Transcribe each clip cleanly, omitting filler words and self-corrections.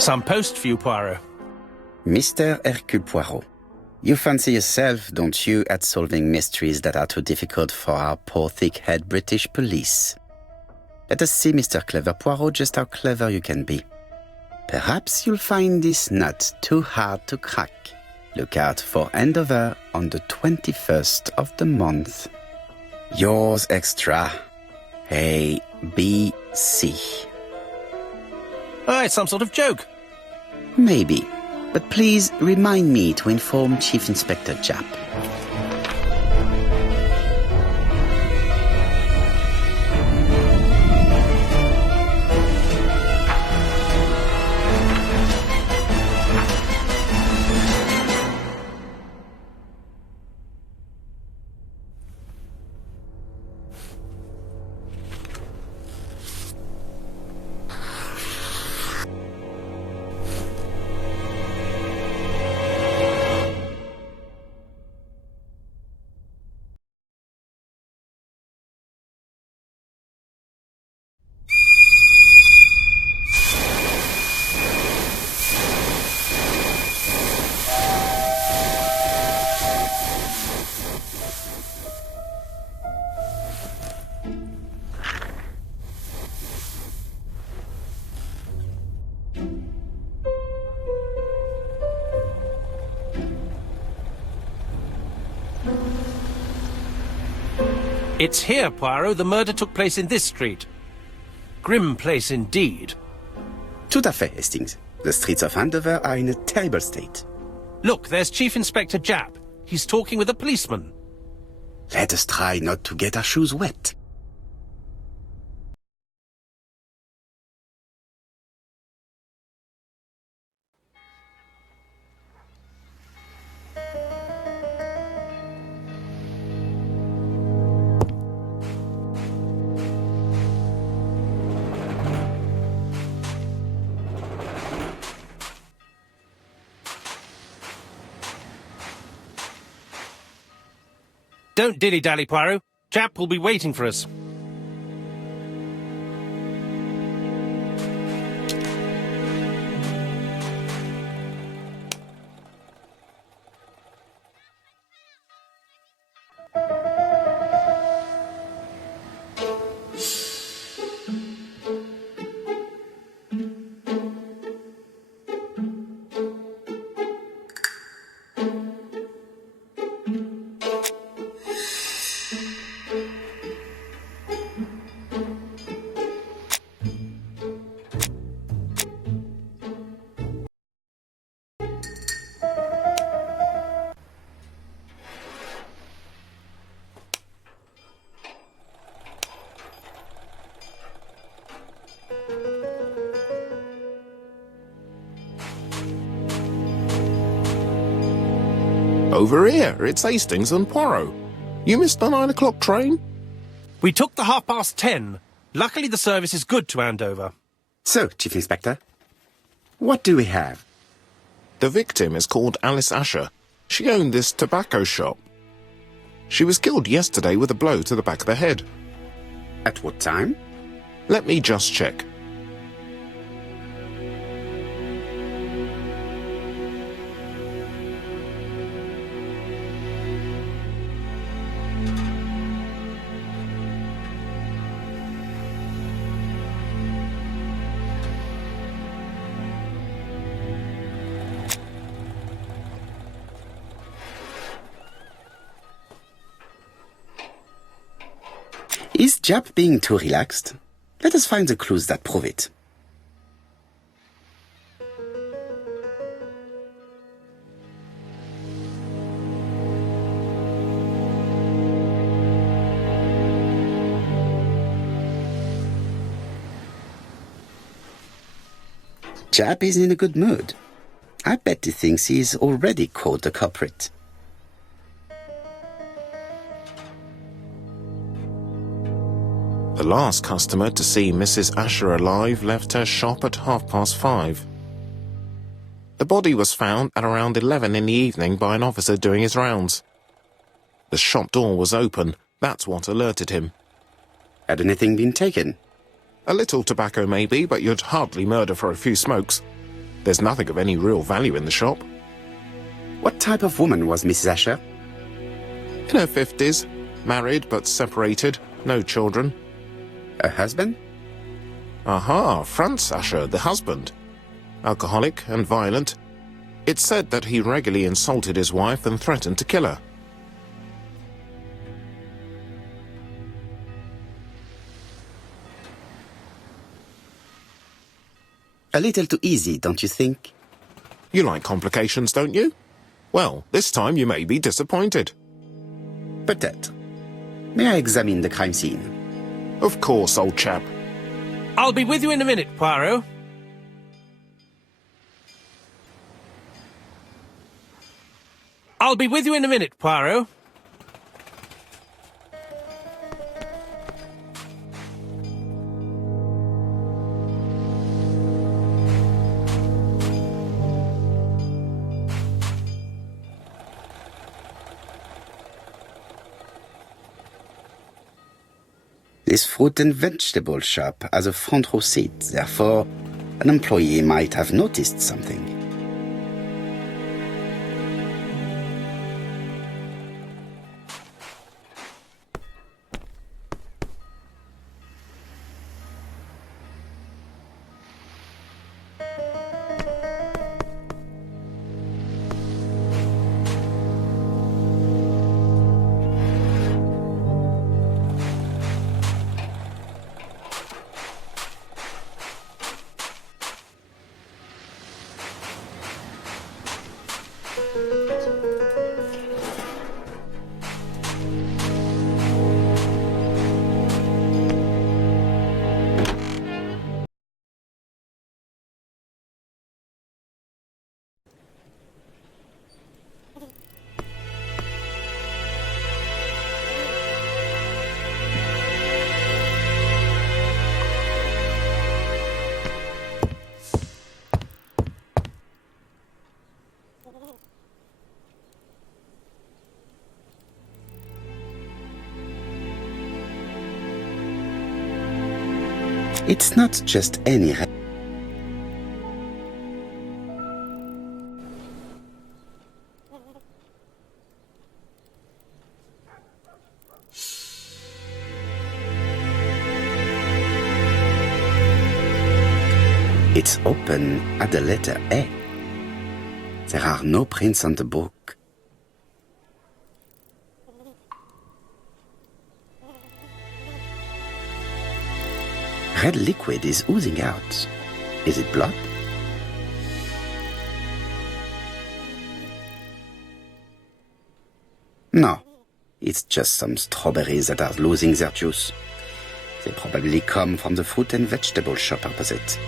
Some post for you, Poirot. Mr. Hercule Poirot, you fancy yourself, don't you, at solving mysteries that are too difficult for our poor thick-head British police. Let us see, Mr. Clever Poirot, just how clever you can be. Perhaps you'll find this nut too hard to crack. Look out for Andover on the 21st of the month. Yours extra, A.B.C. Oh, it's some sort of joke. Maybe, but please remind me to inform Chief Inspector Japp. It's here, Poirot. The murder took place in this street. Grim place indeed. Tout à fait, Hastings. The streets of Andover are in a terrible state. Look, there's Chief Inspector Japp. He's talking with a policeman. Let us try not to get our shoes wet. Don't dilly-dally, Poirot. Japp will be waiting for us. Over here, it's Hastings and Poirot. You missed the 9 o'clock train? We took the 10:30. Luckily the service is good to Andover. So, Chief Inspector, what do we have? The victim is called Alice Asher. She owned this tobacco shop. She was killed yesterday with a blow to the back of the head. At what time? Let me just check. Is Japp being too relaxed? Let us find the clues that prove it. Japp is in a good mood. I bet he thinks he's already caught the culprit. The last customer to see Mrs. Asher alive left her shop at 5:30. The body was found at around 11 in the evening by an officer doing his rounds. The shop door was open. That's what alerted him. Had anything been taken? A little tobacco maybe, but you'd hardly murder for a few smokes. There's nothing of any real value in the shop. What type of woman was Mrs. Asher? In her 50s, married but separated, no children. Her husband? Aha, Franz Asher, the husband. Alcoholic and violent. It's said that he regularly insulted his wife and threatened to kill her. A little too easy, don't you think? You like complications, don't you? Well, this time you may be disappointed. Peut-être. May I examine the crime scene? Of course, old chap. I'll be with you in a minute, Poirot. I'll be with you in a minute, Poirot. This fruit and vegetable shop has a front row seat, therefore an employee might have noticed something. It's not just any It's open at the letter A. There are no prints on the book. Red liquid is oozing out. Is it blood? No, it's just some strawberries that are losing their juice. They probably come from the fruit and vegetable shop opposite.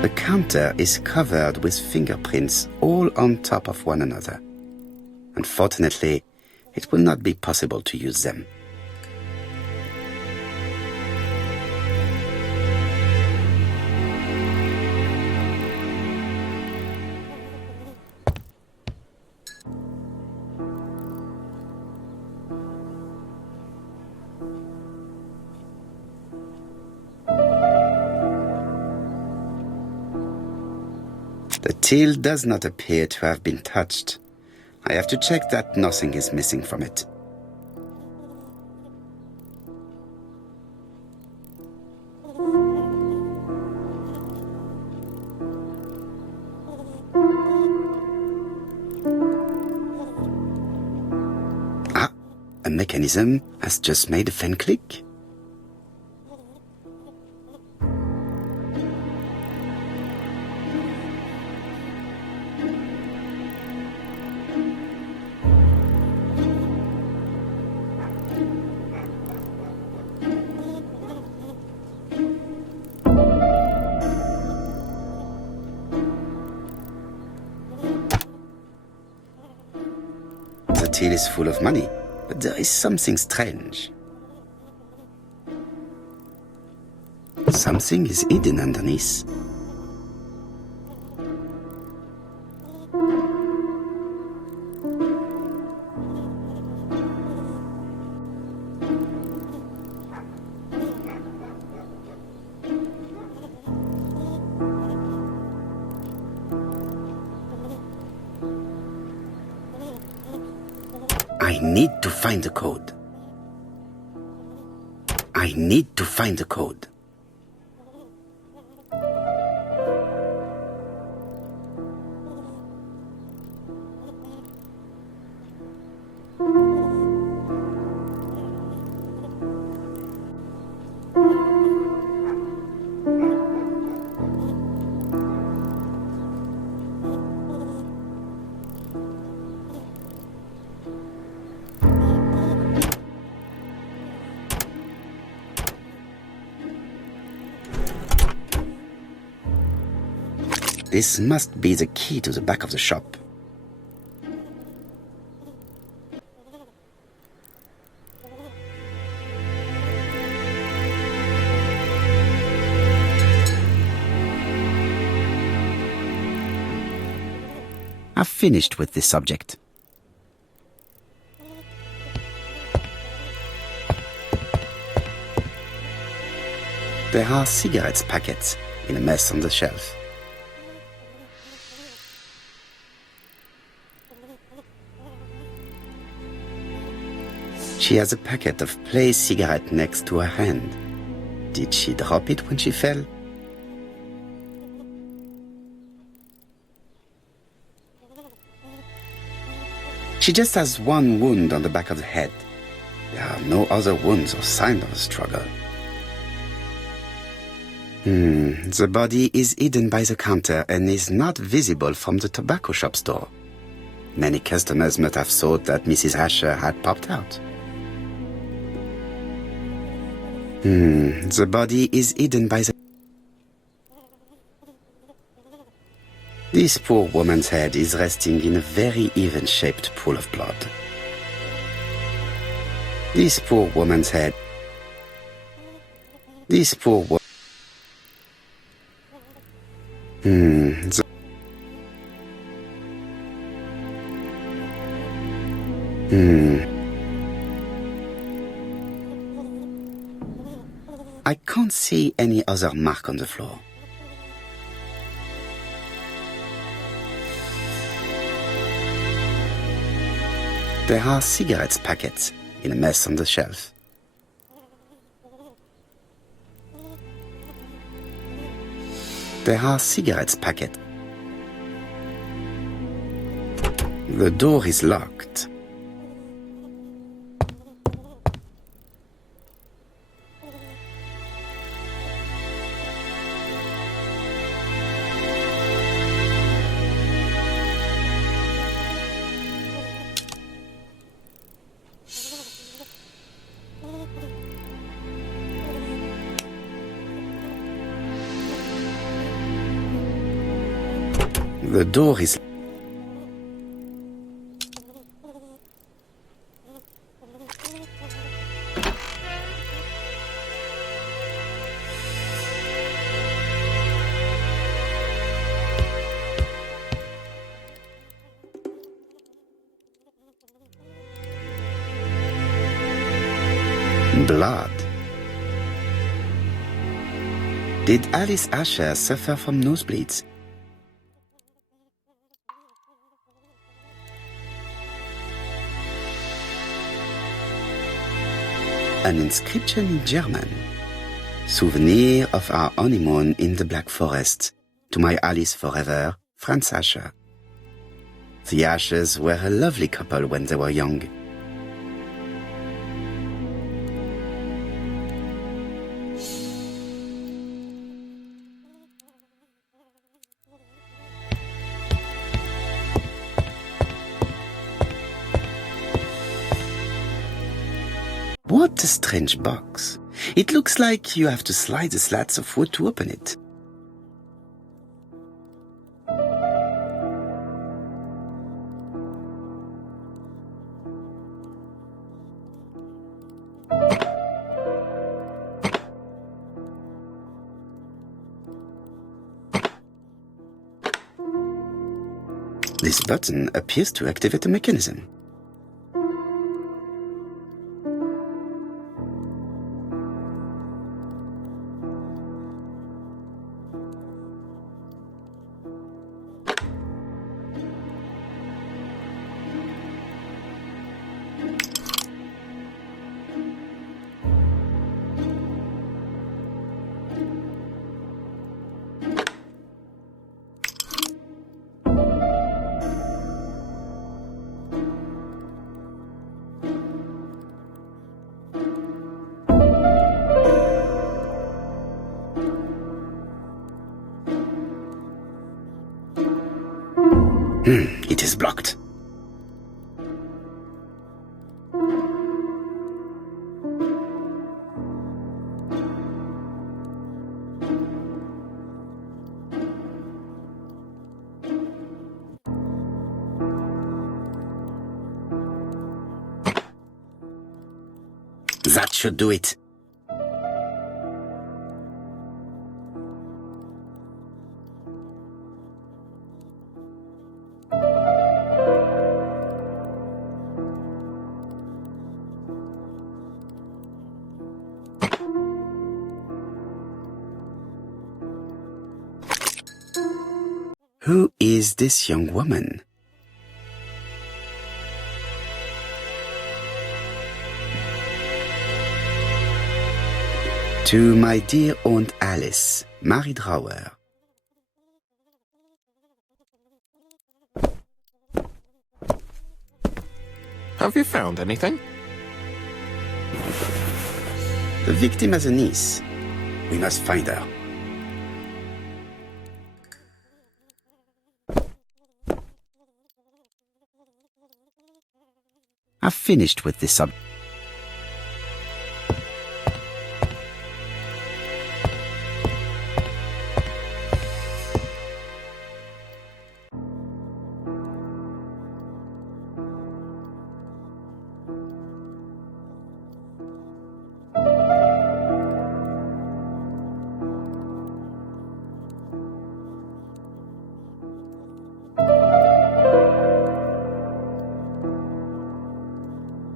The counter is covered with fingerprints all on top of one another. Unfortunately, it will not be possible to use them. The till does not appear to have been touched. I have to check that nothing is missing from it. Ah, a mechanism has just made a fan click. The till is full of money, but there is something strange. Something is hidden underneath. I need to find the code. I need to find the code. This must be the key to the back of the shop. I've finished with this subject. There are cigarettes packets in a mess on the shelf. She has a packet of play cigarette next to her hand. Did she drop it when she fell? She just has one wound on the back of the head. There are no other wounds or signs of a struggle. The body is hidden by the counter and is not visible from the tobacco shop's door. Many customers must have thought that Mrs. Asher had popped out. The body is hidden by the... This poor woman's head is resting in a very even-shaped pool of blood. This poor woman's head... This poor woman... I can't see any other mark on the floor. There are cigarettes packets in a mess on the shelf. There are cigarettes packets. The door is locked. The door is... Blood. Did Alice Asher suffer from nosebleeds? An inscription in German. Souvenir of our honeymoon in the Black Forest. To my Alice forever, Franz Asher. The Ashers were a lovely couple when they were young. What a strange box. It looks like you have to slide the slats of wood to open it. This button appears to activate a mechanism. It is blocked. That should do it. Who is this young woman? To my dear Aunt Alice, Mary Drower. Have you found anything? The victim has a niece. We must find her. I've finished with this subject.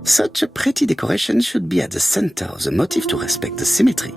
Such a pretty decoration should be at the center of the motif to respect the symmetry.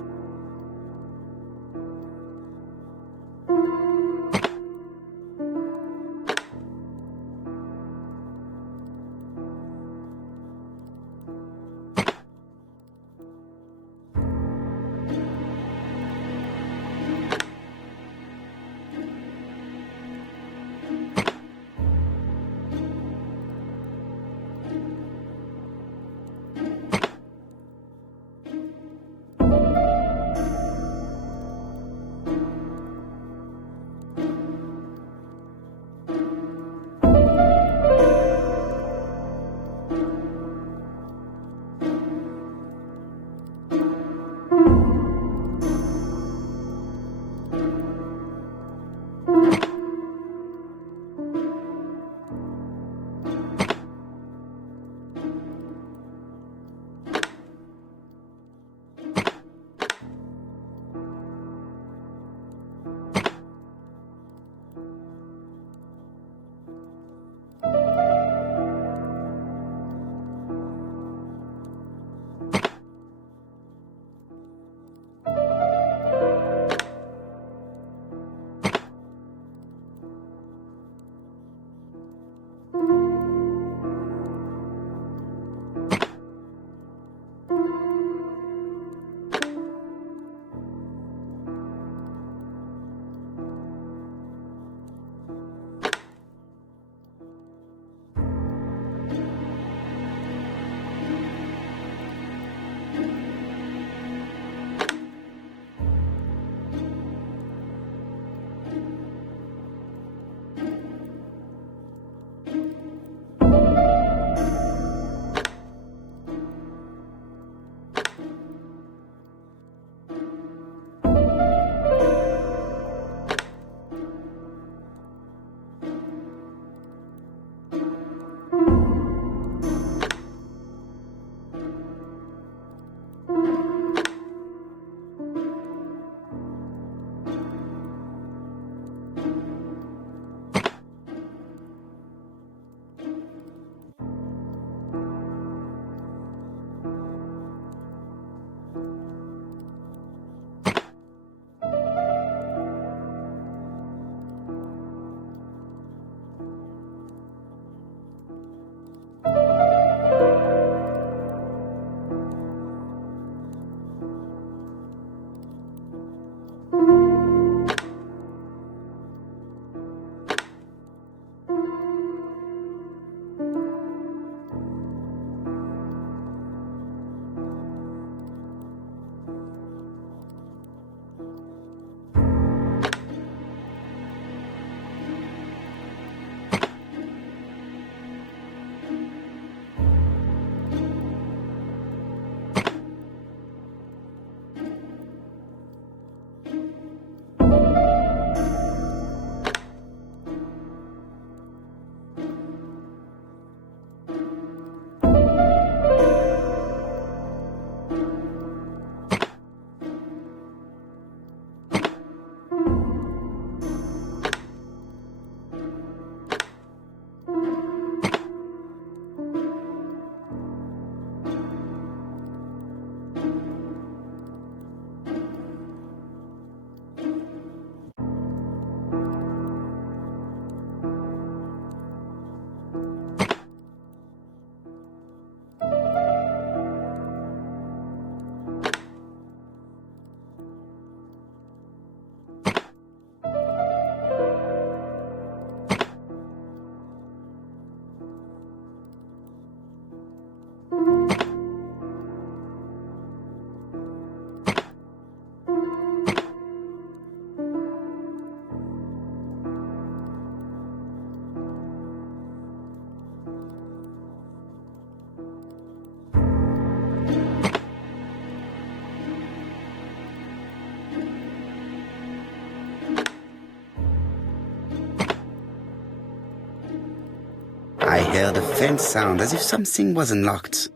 I heard a faint sound as if something was unlocked.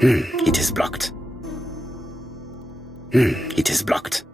It is blocked. It is blocked.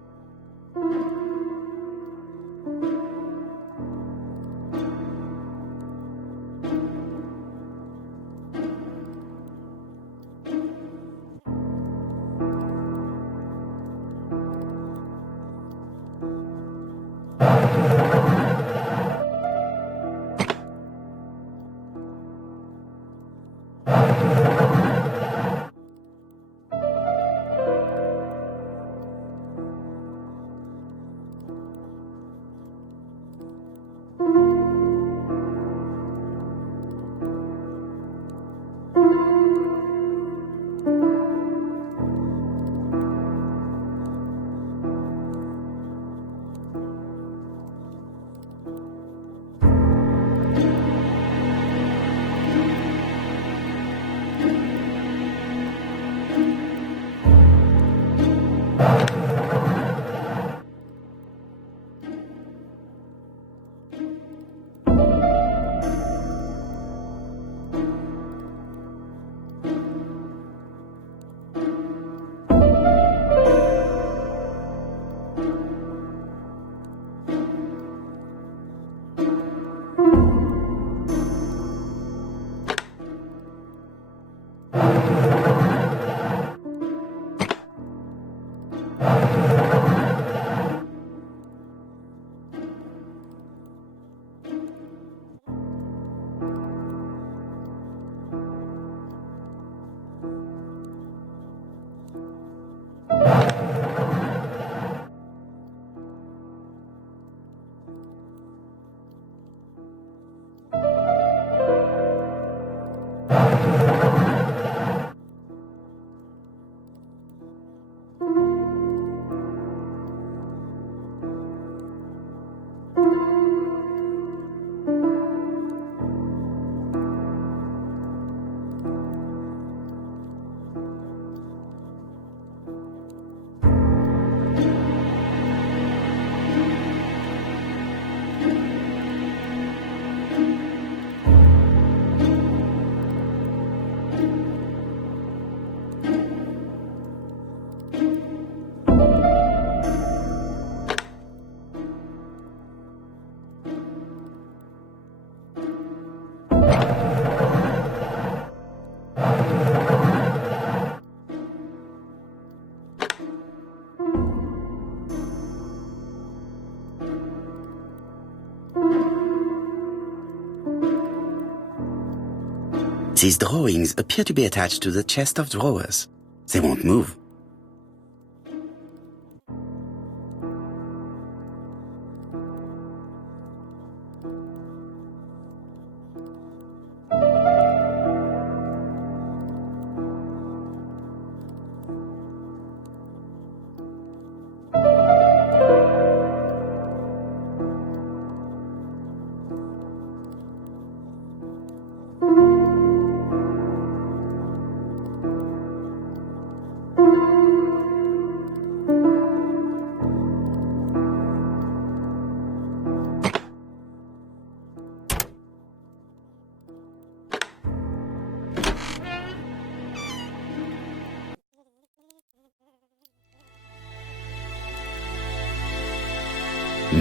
These drawings appear to be attached to the chest of drawers. They won't move.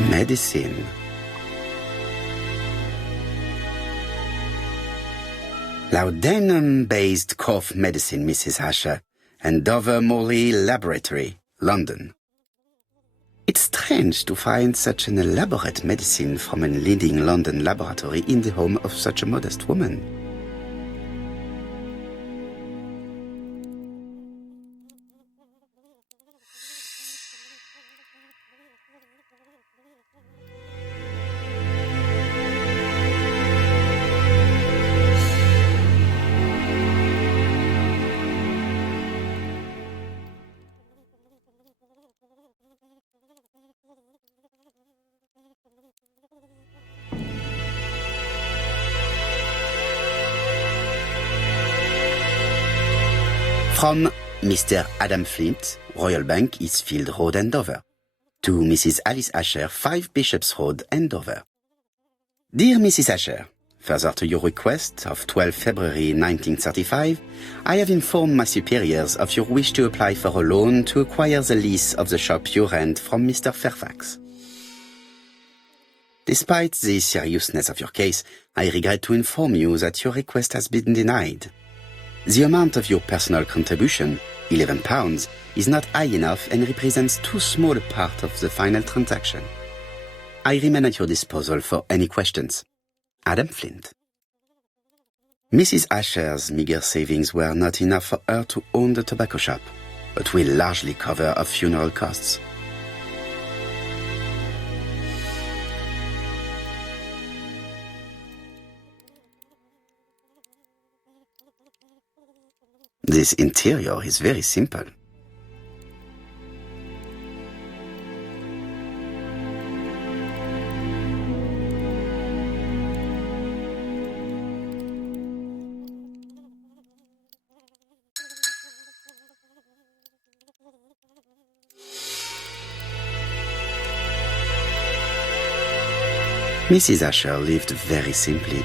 Medicine. Laudanum-based cough medicine, Mrs. Asher, and Dover Morley Laboratory, London. It's strange to find such an elaborate medicine from a leading London laboratory in the home of such a modest woman. From Mr. Adam Flint, Royal Bank, Eastfield Road, Andover. To Mrs. Alice Asher, 5 Bishops Road, Andover. Dear Mrs. Asher, further to your request of 12 February 1935, I have informed my superiors of your wish to apply for a loan to acquire the lease of the shop you rent from Mr. Fairfax. Despite the seriousness of your case, I regret to inform you that your request has been denied. The amount of your personal contribution, £11, is not high enough and represents too small a part of the final transaction. I remain at your disposal for any questions. Adam Flint. Mrs. Asher's meager savings were not enough for her to own the tobacco shop, but will largely cover her funeral costs. This interior is very simple. Mrs. Asher lived very simply.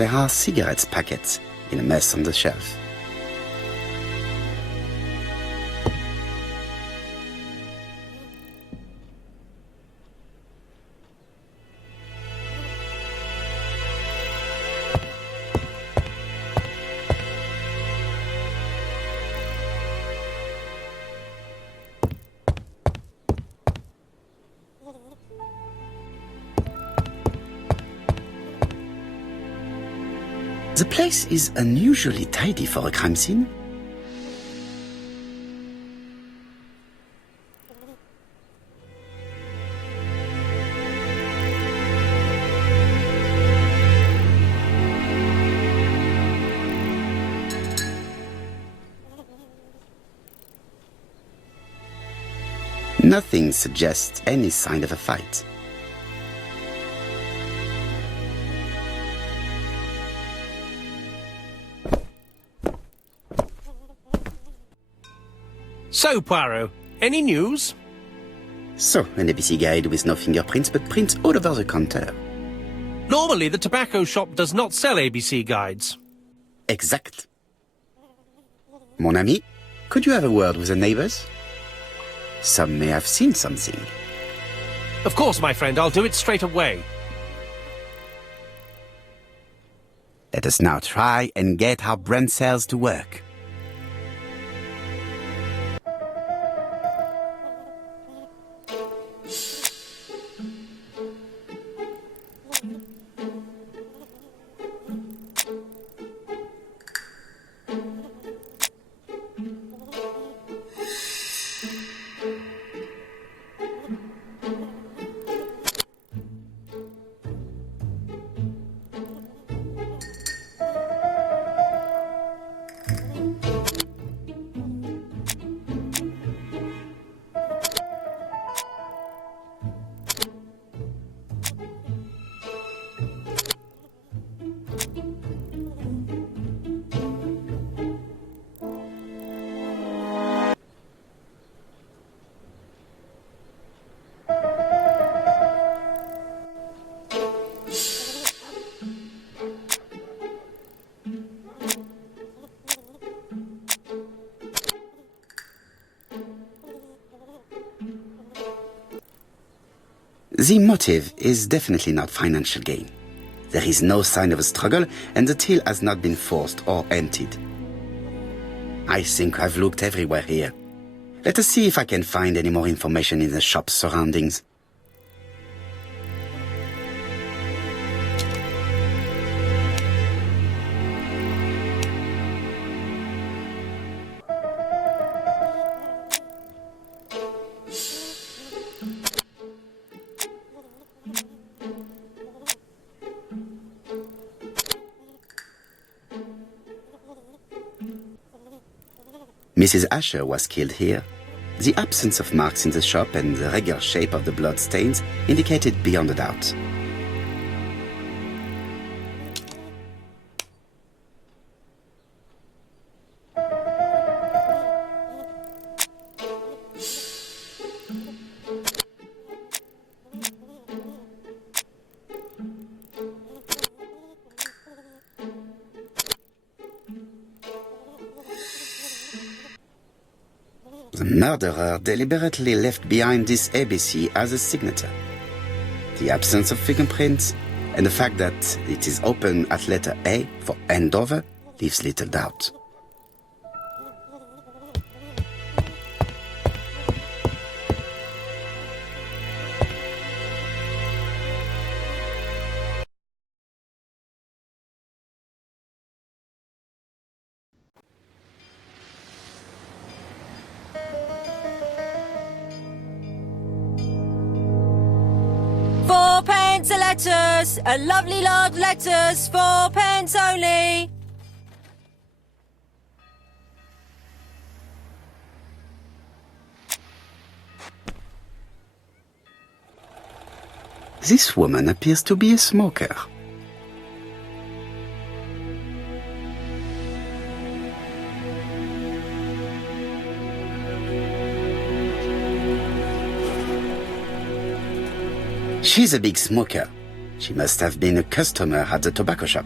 There are cigarettes packets in a mess on the shelf. The place is unusually tidy for a crime scene. Nothing suggests any sign of a fight. So, Poirot, any news? So, an ABC guide with no fingerprints but prints all over the counter. Normally, the tobacco shop does not sell ABC guides. Exact. Mon ami, could you have a word with the neighbors? Some may have seen something. Of course, my friend, I'll do it straight away. Let us now try and get our brain cells to work. The motive is definitely not financial gain. There is no sign of a struggle, and the till has not been forced or emptied. I think I've looked everywhere here. Let us see if I can find any more information in the shop's surroundings. Mrs. Asher was killed here. The absence of marks in the shop and the regular shape of the blood stains indicated beyond a doubt. The murderer deliberately left behind this ABC as a signature. The absence of fingerprints and the fact that it is open at letter A for Andover leaves little doubt. £4 a letters, a lovely large letters, 4 pence only. This woman appears to be a smoker. She's a big smoker. She must have been a customer at the tobacco shop.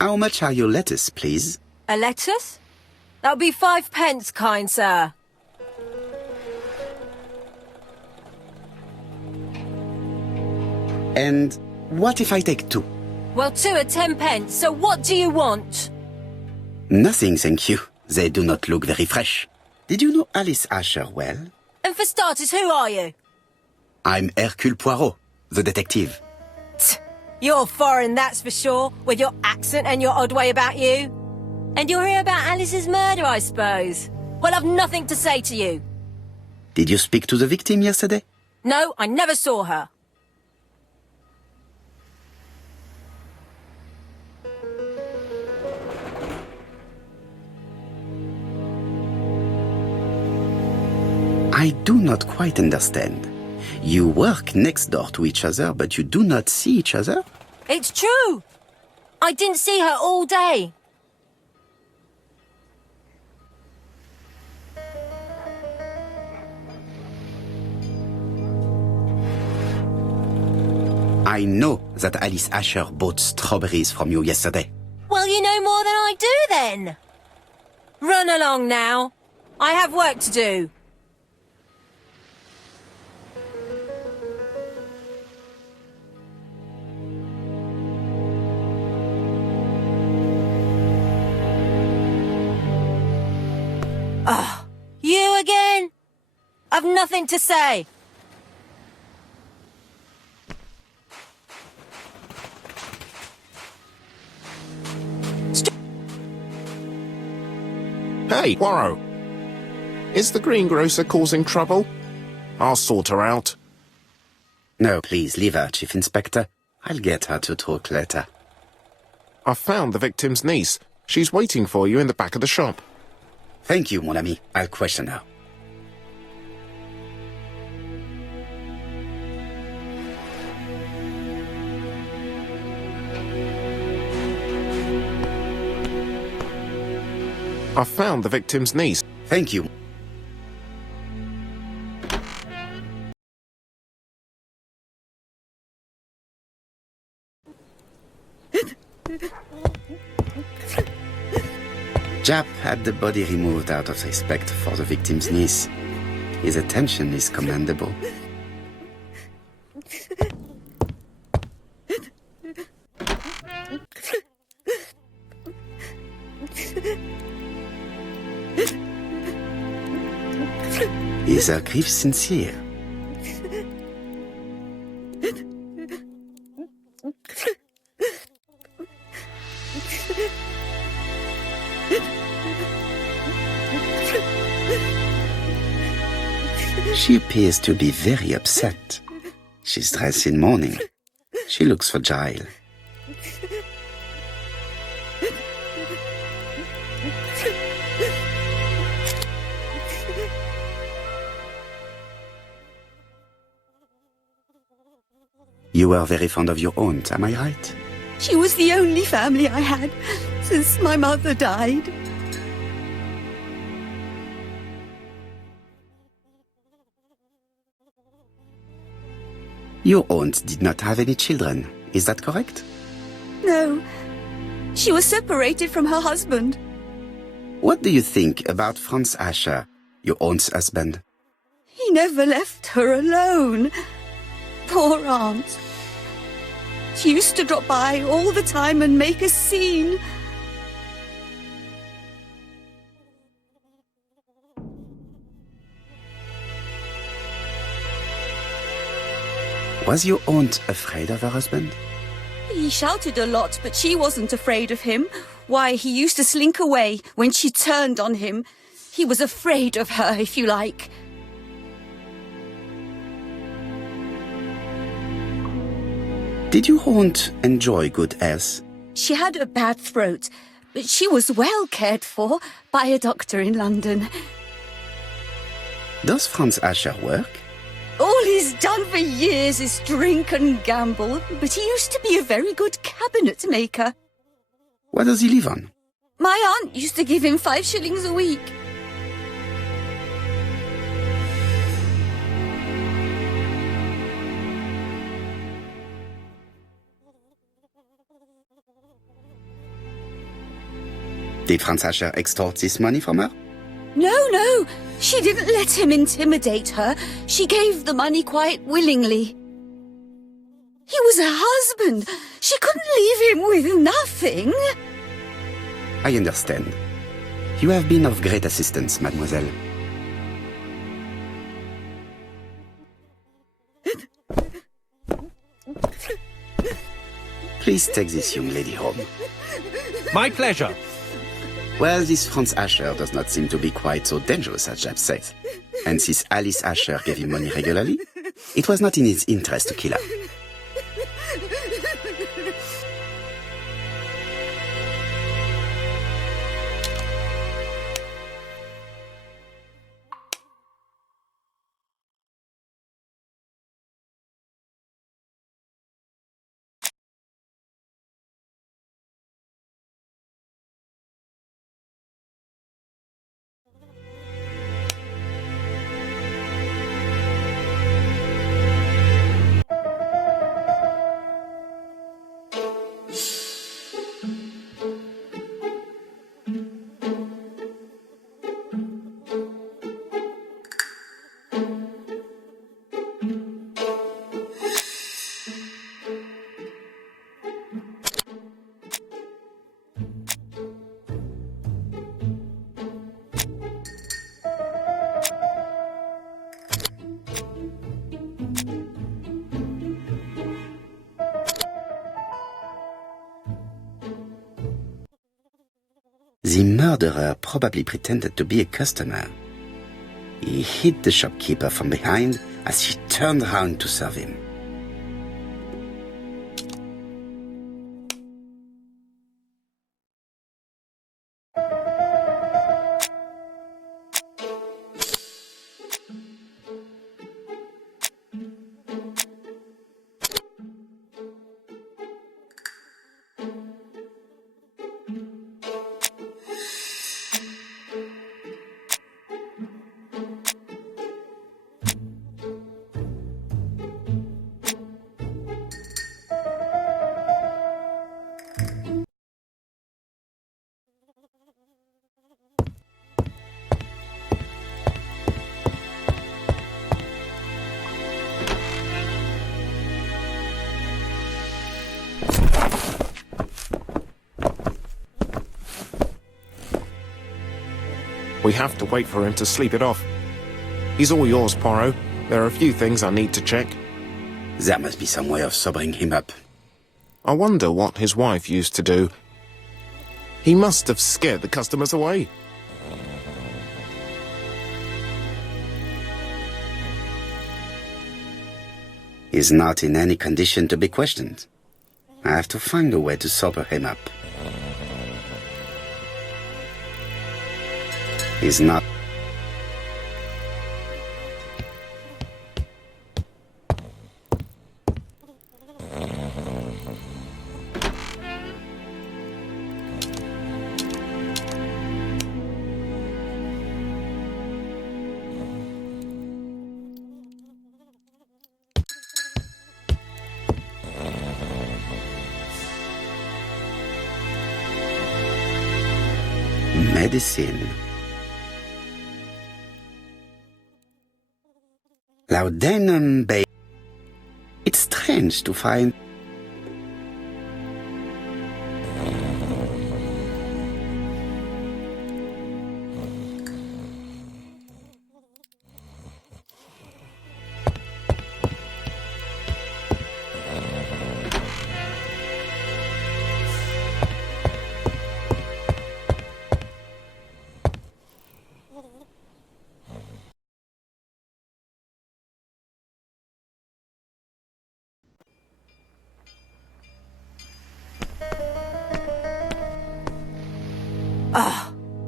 How much are your lettuce, please? A lettuce? That'll be 5 pence, kind sir. And what if I take 2? Well, 2 are 10 pence, so what do you want? Nothing, thank you. They do not look very fresh. Did you know Alice Asher well? And for starters, who are you? I'm Hercule Poirot, the detective. You're foreign, that's for sure, with your accent and your odd way about you. And you're here about Alice's murder, I suppose. Well, I've nothing to say to you. Did you speak to the victim yesterday? No, I never saw her. I do not quite understand. You work next door to each other, but you do not see each other? It's true. I didn't see her all day. I know that Alice Asher bought strawberries from you yesterday. Well, you know more than I do then. Run along now. I have work to do. You again? I've nothing to say. Hey, Poirot. Is the greengrocer causing trouble? I'll sort her out. No, please, leave her, Chief Inspector. I'll get her to talk later. I've found the victim's niece. She's waiting for you in the back of the shop. Thank you, mon ami. I'll question her. I've found the victim's niece. Thank you. Jap had the body removed out of respect for the victim's niece. His attention is commendable. Is her grief sincere? She appears to be very upset. She's dressed in mourning. She looks fragile. You were very fond of your aunt, am I right? She was the only family I had since my mother died. Your aunt did not have any children, is that correct? No, she was separated from her husband. What do you think about Franz Asher, your aunt's husband? He never left her alone. Poor aunt. She used to drop by all the time and make a scene. Was your aunt afraid of her husband? He shouted a lot, but she wasn't afraid of him. Why, he used to slink away when she turned on him. He was afraid of her, if you like. Did your aunt enjoy good health? She had a bad throat, but she was well cared for by a doctor in London. Does Franz Asher work? All he's done for years is drink and gamble, but he used to be a very good cabinet maker. What does he live on? My aunt used to give him 5 shillings a week. Did Franz Asher extort this money from her? No, she didn't let him intimidate her. She gave the money quite willingly. He was her husband. She couldn't leave him with nothing. I understand. You have been of great assistance, mademoiselle. Please take this young lady home. My pleasure. Well, this Franz Asher does not seem to be quite so dangerous as Jap says. And since Alice Asher gave him money regularly, it was not in his interest to kill her. The murderer probably pretended to be a customer. He hit the shopkeeper from behind as she turned around to serve him. We have to wait for him to sleep it off. He's all yours, Poirot. There are a few things I need to check. There must be some way of sobering him up. I wonder what his wife used to do. He must have scared the customers away. He's not in any condition to be questioned. I have to find a way to sober him up. He's not... Medicine. Laudanum Bay. It's strange to find...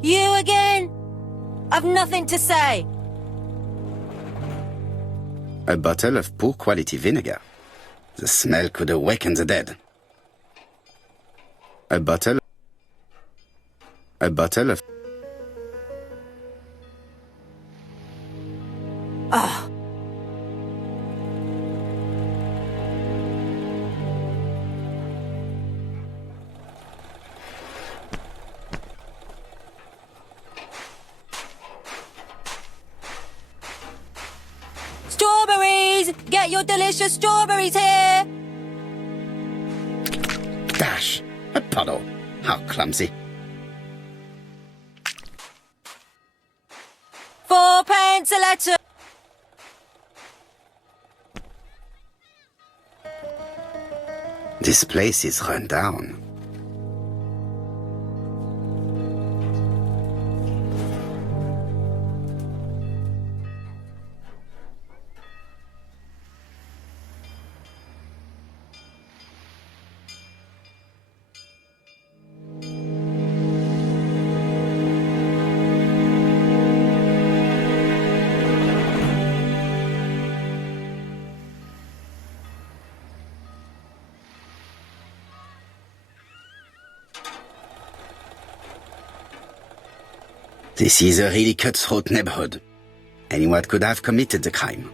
You again? I've nothing to say. A bottle of poor quality vinegar. The smell could awaken the dead. A bottle of... Strawberries! Get your delicious strawberries here! Dash! A puddle. How clumsy. 4p a letter! This place is run down. This is a really cutthroat neighborhood. Anyone could have committed the crime.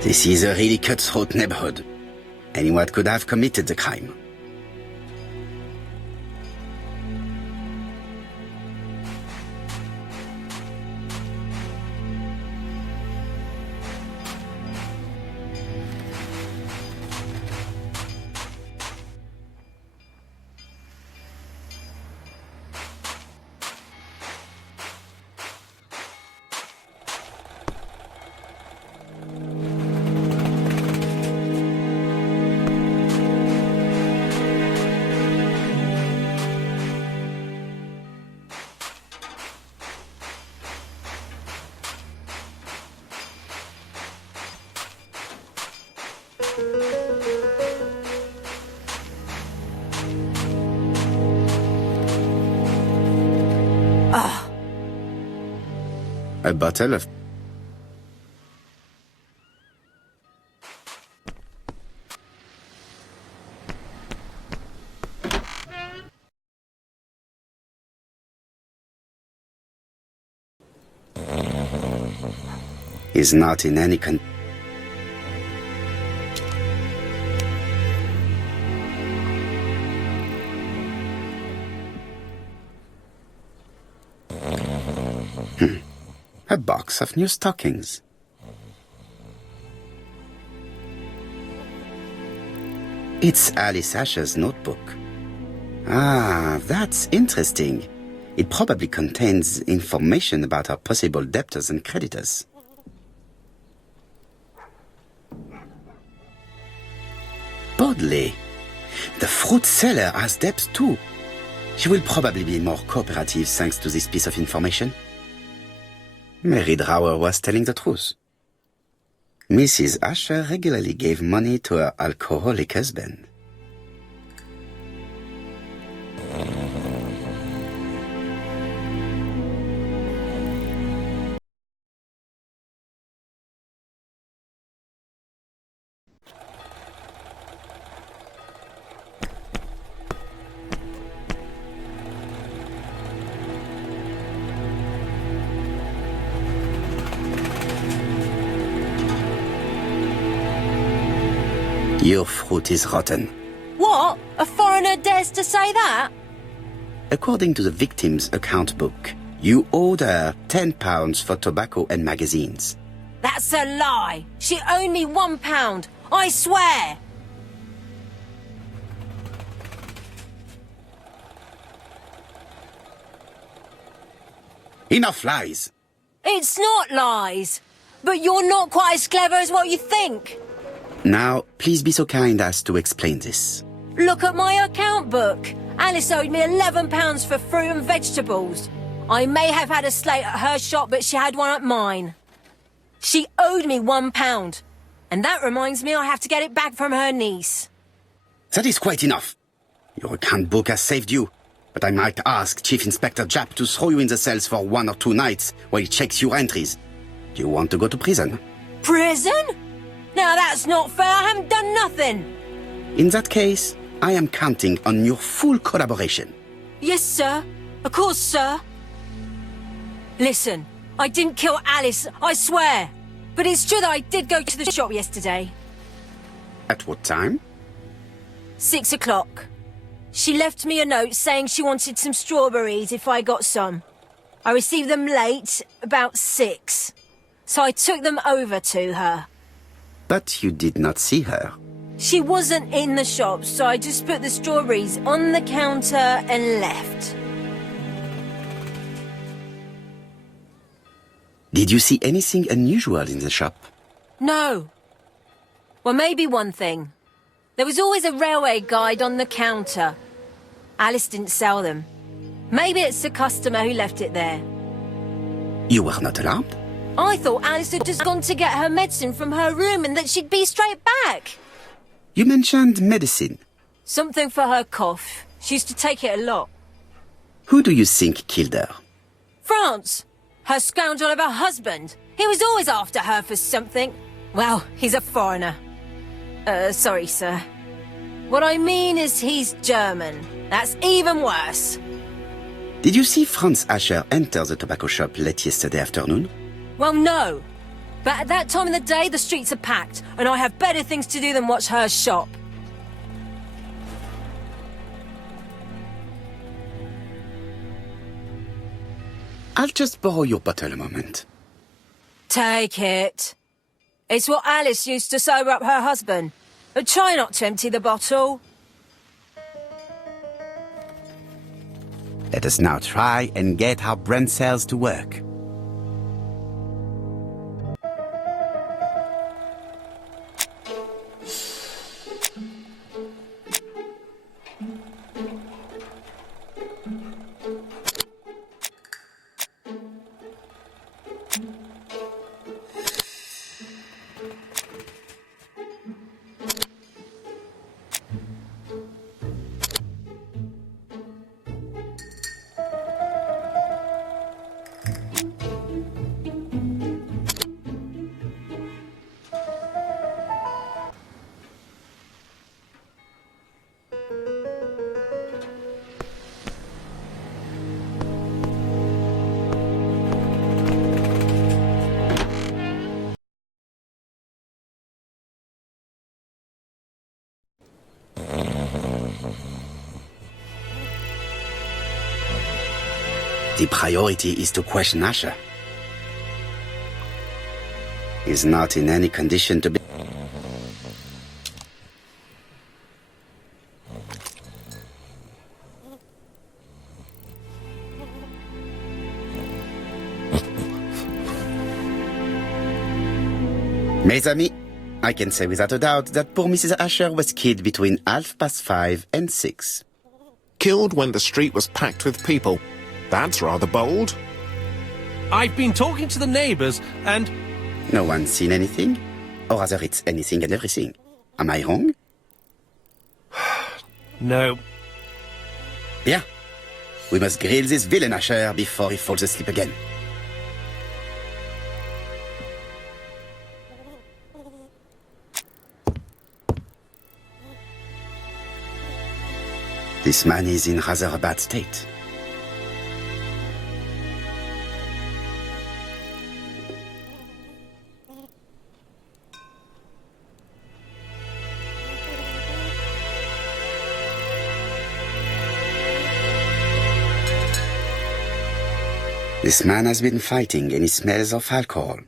This is a really cutthroat neighborhood. Anyone could have committed the crime. A bottle of... is not in any con... A box of new stockings. It's Alice Asher's notebook. Ah, that's interesting. It probably contains information about her possible debtors and creditors. Bodley. The fruit seller has debts too. She will probably be more cooperative thanks to this piece of information. Mary Drower was telling the truth. Mrs. Asher regularly gave money to her alcoholic husband. Your fruit is rotten. What? A foreigner dares to say that? According to the victim's account book, you owed her £10 for tobacco and magazines. That's a lie. She owed me £1. I swear. Enough lies! It's not lies. But you're not quite as clever as what you think. Now, please be so kind as to explain this. Look at my account book. Alice owed me £11 for fruit and vegetables. I may have had a slate at her shop, but she had one at mine. She owed me £1. And that reminds me I have to get it back from her niece. That is quite enough. Your account book has saved you, but I might ask Chief Inspector Japp to throw you in the cells for 1 or 2 nights while he checks your entries. Do you want to go to prison? Prison? Now that's not fair. I haven't done nothing. In that case, I am counting on your full collaboration. Yes, sir. Of course, sir. Listen, I didn't kill Alice, I swear. But it's true that I did go to the shop yesterday. At what time? 6 o'clock. She left me a note saying she wanted some strawberries if I got some. I received them late, about 6. So I took them over to her. But you did not see her. She wasn't in the shop, so I just put the strawberries on the counter and left. Did you see anything unusual in the shop? No. Well, maybe one thing. There was always a railway guide on the counter. Alice didn't sell them. Maybe it's the customer who left it there. You were not alarmed? I thought Alice had just gone to get her medicine from her room and that she'd be straight back. You mentioned medicine. Something for her cough. She used to take it a lot. Who do you think killed her? France. Her scoundrel of a husband. He was always after her for something. Well, he's a foreigner. Sorry, sir. What I mean is he's German. That's even worse. Did you see Franz Asher enter the tobacco shop late yesterday afternoon? Well, no. But at that time of the day, the streets are packed, and I have better things to do than watch her shop. I'll just borrow your bottle a moment. Take it. It's what Alice used to sober up her husband. But try not to empty the bottle. Let us now try and get our brain cells to work. The priority is to question Asher. He's not in any condition to be... Mes amis, I can say without a doubt that poor Mrs. Asher was killed between 5:30 and 6. Killed when the street was packed with people. That's rather bold. I've been talking to the neighbours, and... No one's seen anything? Or rather, it's anything and everything. Am I wrong? No. Bien. We must grill this villain Asher before he falls asleep again. This man is in rather a bad state. This man has been fighting and he smells of alcohol.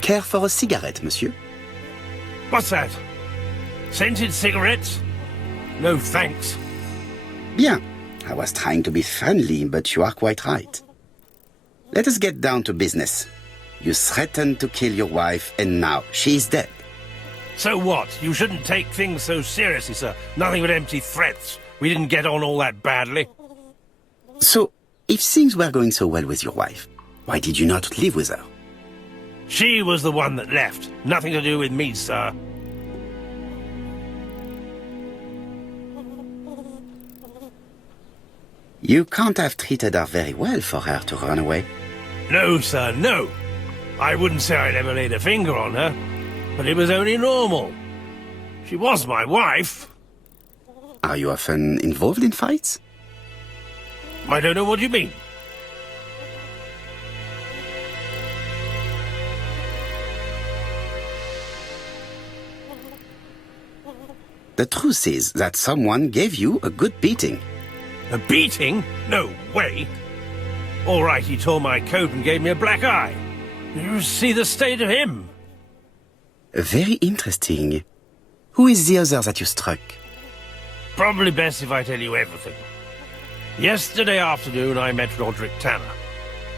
Care for a cigarette, monsieur? What's that? Scented cigarettes? No thanks. Bien. I was trying to be friendly, but you are quite right. Let us get down to business. You threatened to kill your wife, and now she is dead. So what? You shouldn't take things so seriously, sir. Nothing but empty threats. We didn't get on all that badly. So, if things were going so well with your wife, why did you not live with her? She was the one that left. Nothing to do with me, sir. You can't have treated her very well for her to run away. No, sir, no. I wouldn't say I'd ever laid a finger on her, but it was only normal. She was my wife. Are you often involved in fights? I don't know what you mean. The truth is that someone gave you a good beating. A beating? No way. All right, he tore my coat and gave me a black eye. You see the state of him? Very interesting. Who is the other that you struck? Probably best if I tell you everything. Yesterday afternoon, I met Roderick Tanner.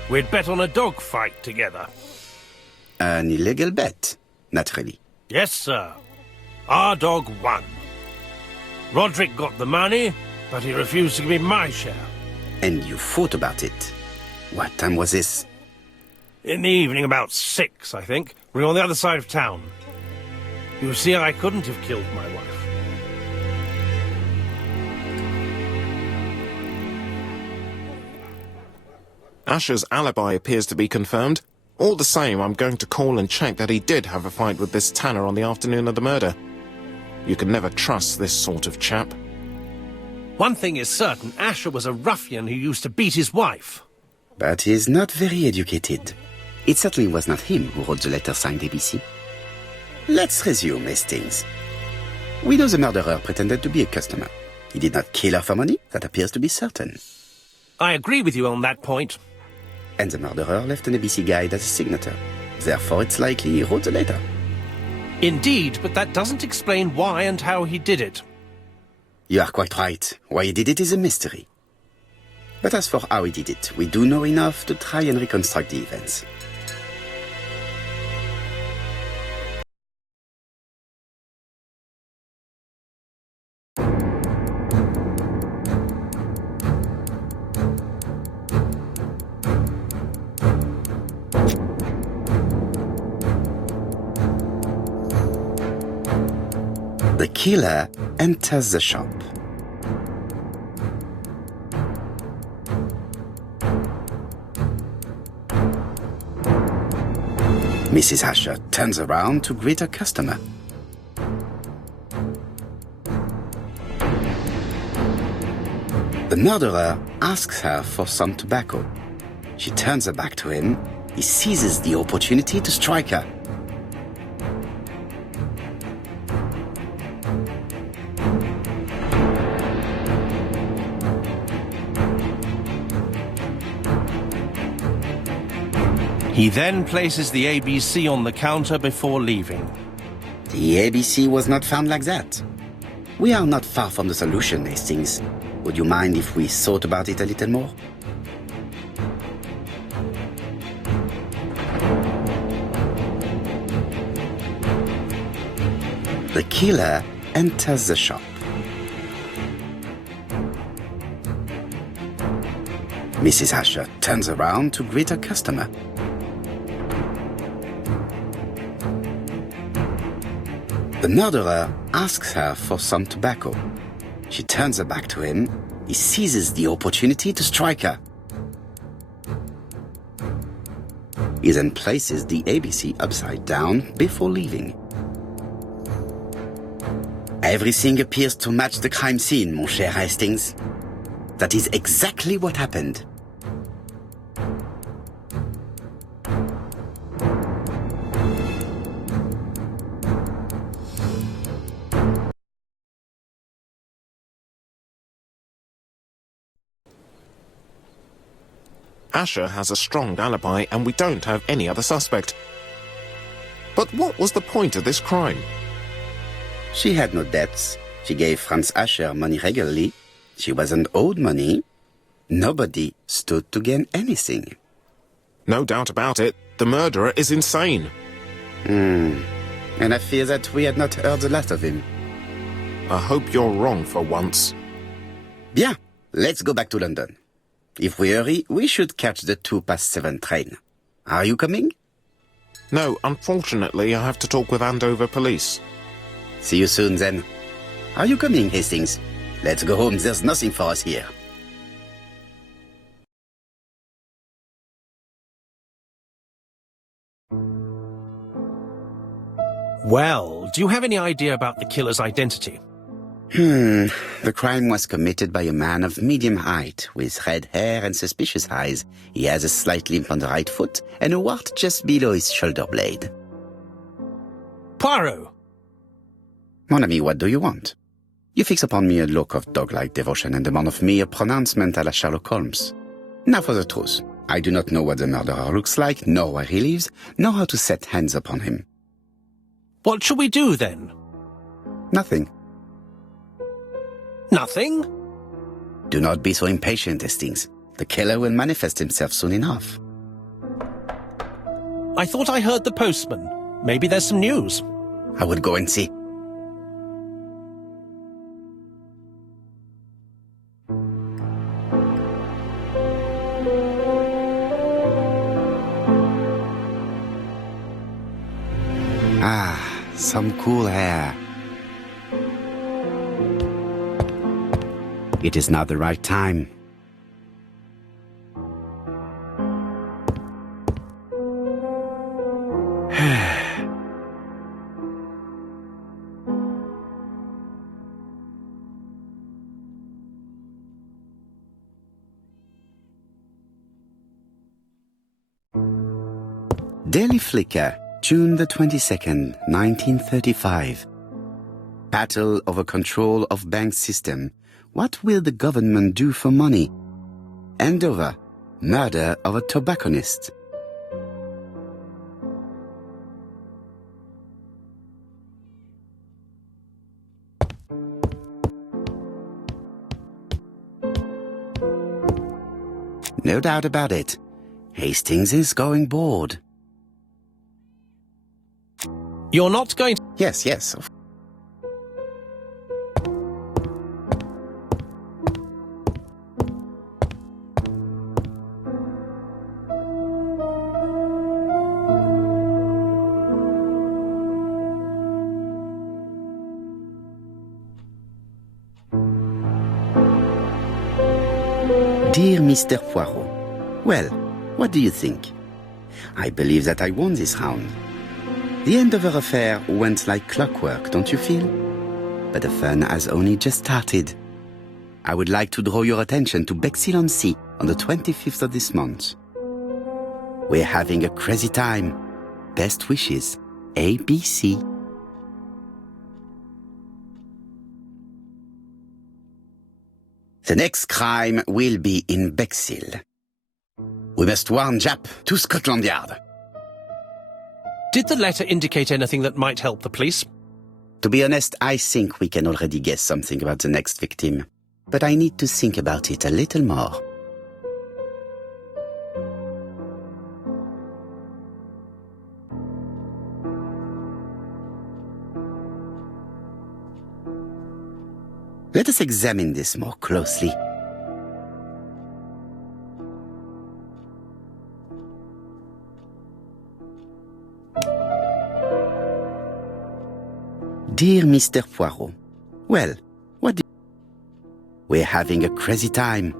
We'd bet on a dog fight together. An illegal bet, naturally. Yes, sir. Our dog won. Roderick got the money, but he refused to give me my share. And you fought about it. What time was this? In the evening, about 6, I think. We were on the other side of town. You see, I couldn't have killed my wife. Asher's alibi appears to be confirmed. All the same, I'm going to call and check that he did have a fight with this Tanner on the afternoon of the murder. You can never trust this sort of chap. One thing is certain, Asher was a ruffian who used to beat his wife. But he is not very educated. It certainly was not him who wrote the letter signed ABC. Let's resume, Hastings. We know the murderer pretended to be a customer. He did not kill her for money, that appears to be certain. I agree with you on that point. And the murderer left an ABC guide as a signature. Therefore, it's likely he wrote the letter. Indeed, but that doesn't explain why and how he did it. You are quite right. Why he did it is a mystery. But as for how he did it, we do know enough to try and reconstruct the events. The killer enters the shop. Mrs. Asher turns around to greet her customer. The murderer asks her for some tobacco. She turns her back to him. He seizes the opportunity to strike her. He then places the ABC on the counter before leaving. The ABC was not found like that. We are not far from the solution, Hastings. Would you mind if we thought about it a little more? The killer enters the shop. Mrs. Asher turns around to greet her customer. The murderer asks her for some tobacco. She turns her back to him. He seizes the opportunity to strike her. He then places the ABC upside down before leaving. Everything appears to match the crime scene, mon cher Hastings. That is exactly what happened. Asher has a strong alibi and we don't have any other suspect. But what was the point of this crime? She had no debts. She gave Franz Asher money regularly. She wasn't owed money. Nobody stood to gain anything. No doubt about it, the murderer is insane. And I fear that we had not heard the last of him. I hope you're wrong for once. Bien, let's go back to London. If we hurry, we should catch the 7:02 train. Are you coming? No, unfortunately, I have to talk with Andover Police. See you soon, then. Are you coming, Hastings? Let's go home. There's nothing for us here. Well, do you have any idea about the killer's identity? The crime was committed by a man of medium height, with red hair and suspicious eyes. He has a slight limp on the right foot and a wart just below his shoulder blade. Poirot! Mon ami, what do you want? You fix upon me a look of dog-like devotion and demand of me a pronouncement à la Sherlock Holmes. Now for the truth. I do not know what the murderer looks like, nor where he lives, nor how to set hands upon him. What shall we do, then? Nothing. Nothing? Do not be so impatient, Hastings. The killer will manifest himself soon enough. I thought I heard the postman. Maybe there's some news. I will go and see. Some cool air. It is not the right time. Daily Flicker, June the 22nd, 1935. Battle over control of bank system. What will the government do for money? Andover, murder of a tobacconist. No doubt about it. Hastings is going bored. You're not going to... Yes. Dear Mr. Poirot, well, what do you think? I believe that I won this round. The Andover affair went like clockwork, don't you feel? But the fun has only just started. I would like to draw your attention to Bexhill-on-Sea on the 25th of this month. We're having a crazy time. Best wishes, ABC. The next crime will be in Bexhill. We must warn Jap to Scotland Yard. Did the letter indicate anything that might help the police? To be honest, I think we can already guess something about the next victim. But I need to think about it a little more. Let us examine this more closely. Dear Mr. Poirot, well, what do we're having a crazy time.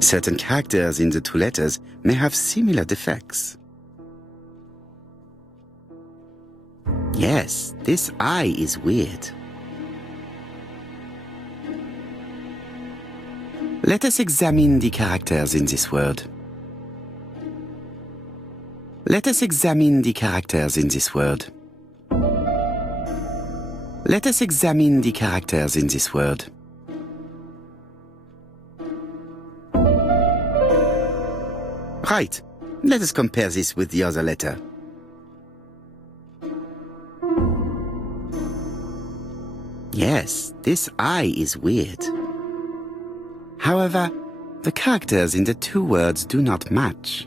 Certain characters in the two letters may have similar defects. Yes, this I is weird. Let us examine the characters in this word. Let us examine the characters in this word. Let us examine the characters in this word. Right. Let us compare this with the other letter. Yes, this I is weird. However, the characters in the two words do not match.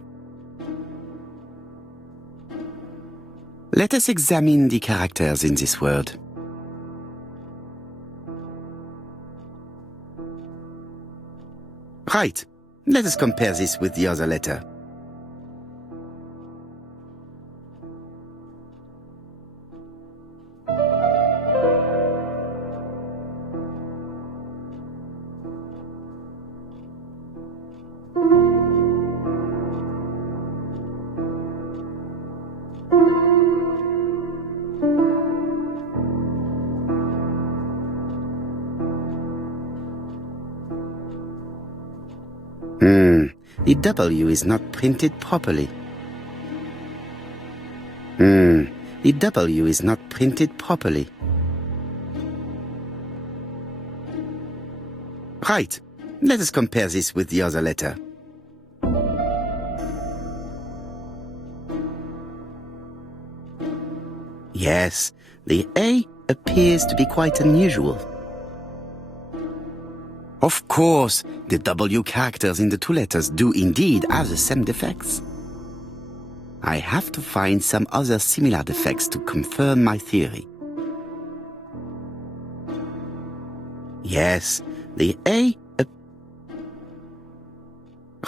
Let us examine the characters in this word. Right. Let us compare this with the other letter. The W is not printed properly. The W is not printed properly. Right. Let us compare this with the other letter. Yes, the A appears to be quite unusual. Of course, the W characters in the two letters do indeed have the same defects. I have to find some other similar defects to confirm my theory. Yes, the A...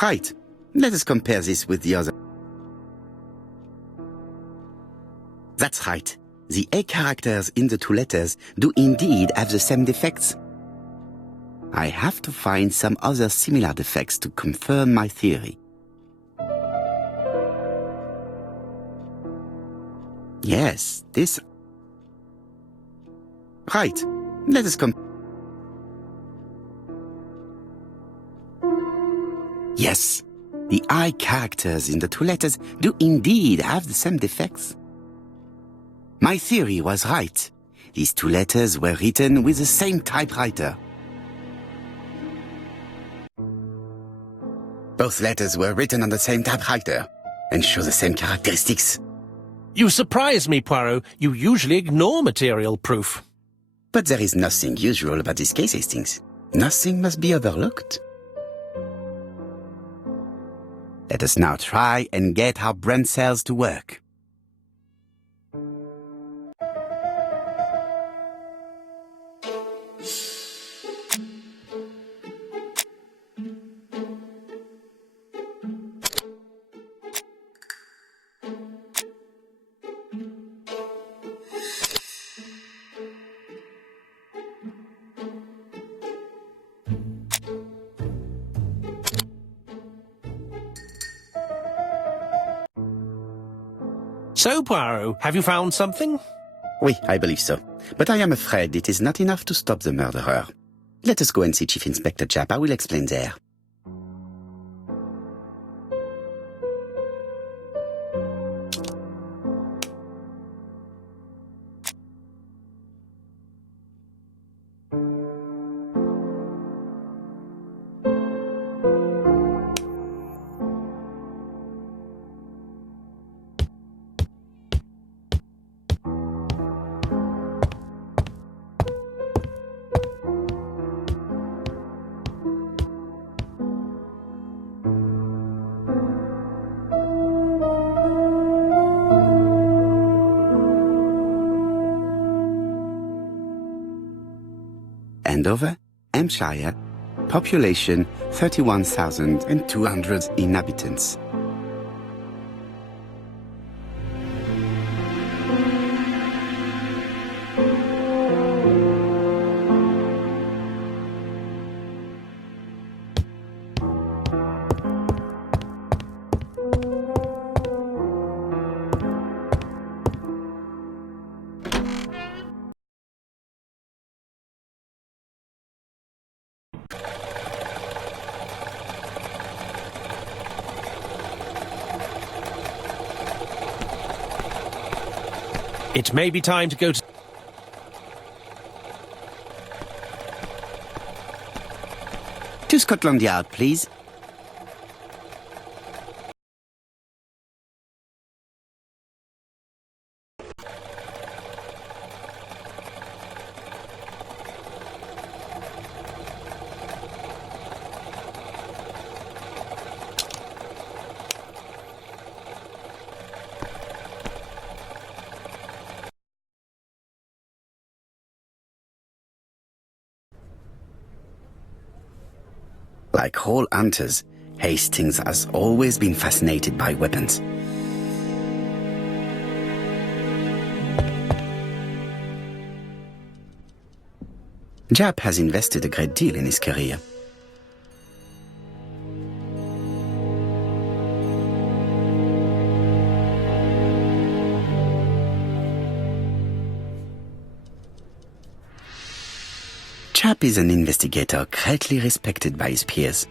Right. Let us compare this with the other. That's right. The A characters in the two letters do indeed have the same defects. I have to find some other similar defects to confirm my theory. Yes, this... Right. Let us Yes, the I characters in the two letters do indeed have the same defects. My theory was right. These two letters were written with the same typewriter. Both letters were written on the same typewriter and show the same characteristics. You surprise me, Poirot. You usually ignore material proof. But there is nothing usual about this case, Hastings. Nothing must be overlooked. Let us now try and get our brain cells to work. So, Poirot, have you found something? Oui, I believe so. But I am afraid it is not enough to stop the murderer. Let us go and see Chief Inspector Japp. I will explain there. Andover, Hampshire, population 31,200 inhabitants. It may be time to go to... To Scotland Yard, please. Like all hunters, Hastings has always been fascinated by weapons. Jap has invested a great deal in his career. Jap is an investigator greatly respected by his peers.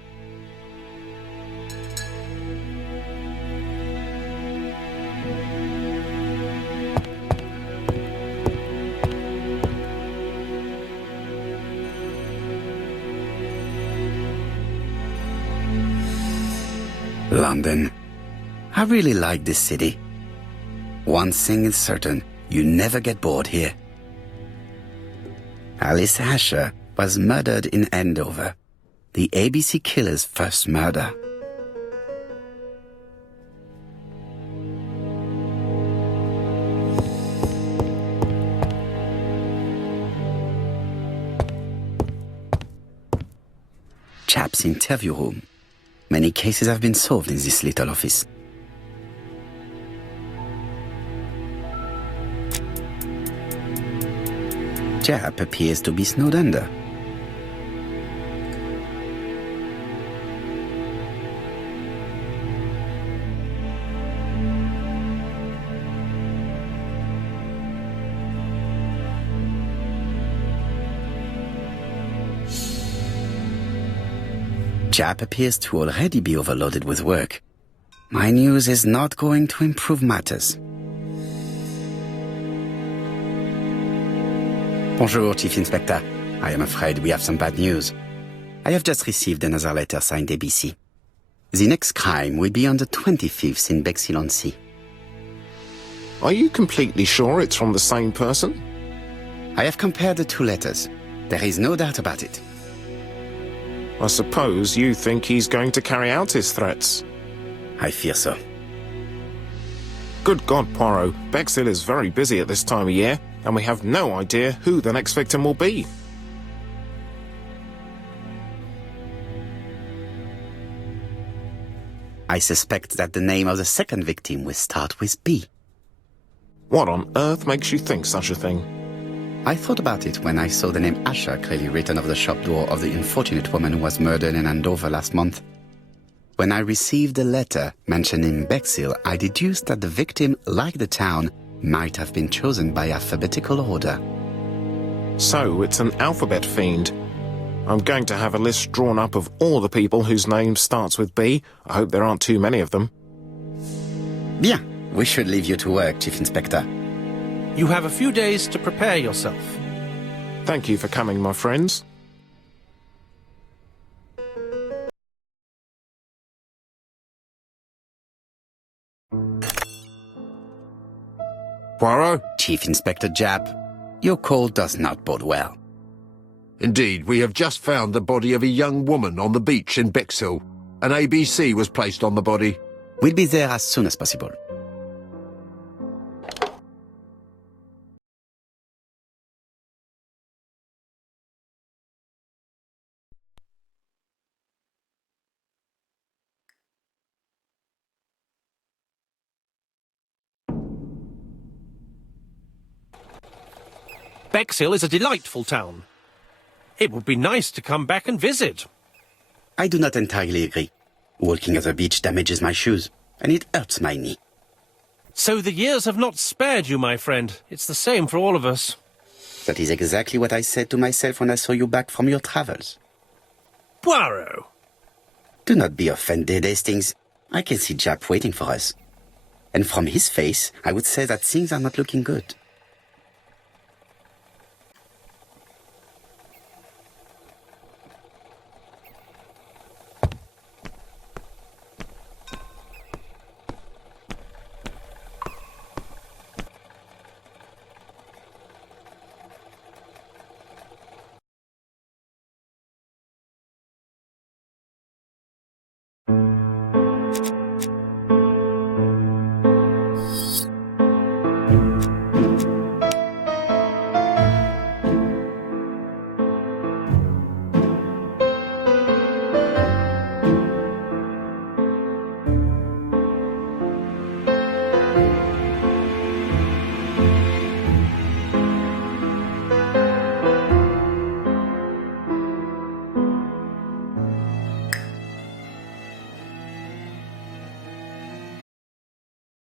London. I really like this city. One thing is certain, you never get bored here. Alice Asher was murdered in Andover, the ABC killer's first murder. Chap's interview room. Many cases have been solved in this little office. Jap appears to be snowed under. Jap appears to already be overloaded with work. My news is not going to improve matters. Bonjour, Chief Inspector. I am afraid we have some bad news. I have just received another letter signed ABC. The next crime will be on the 25th in Bexhill-on-Sea. Are you completely sure it's from the same person? I have compared the two letters. There is no doubt about it. I suppose you think he's going to carry out his threats. I fear so. Good God, Poirot. Bexhill is very busy at this time of year, and we have no idea who the next victim will be. I suspect that the name of the second victim will start with B. What on earth makes you think such a thing? I thought about it when I saw the name Asher clearly written over the shop door of the unfortunate woman who was murdered in Andover last month. When I received a letter mentioning Bexhill, I deduced that the victim, like the town, might have been chosen by alphabetical order. So it's an alphabet fiend. I'm going to have a list drawn up of all the people whose name starts with B. I hope there aren't too many of them. Bien, we should leave you to work, Chief Inspector. You have a few days to prepare yourself. Thank you for coming, my friends. Poirot? Chief Inspector Jap, your call does not bode well. Indeed, we have just found the body of a young woman on the beach in Bexhill. An ABC was placed on the body. We'll be there as soon as possible. Bexhill is a delightful town. It would be nice to come back and visit. I do not entirely agree. Walking at the beach damages my shoes, and it hurts my knee. So the years have not spared you, my friend. It's the same for all of us. That is exactly what I said to myself when I saw you back from your travels. Poirot! Do not be offended, Hastings. I can see Japp waiting for us. And from his face, I would say that things are not looking good.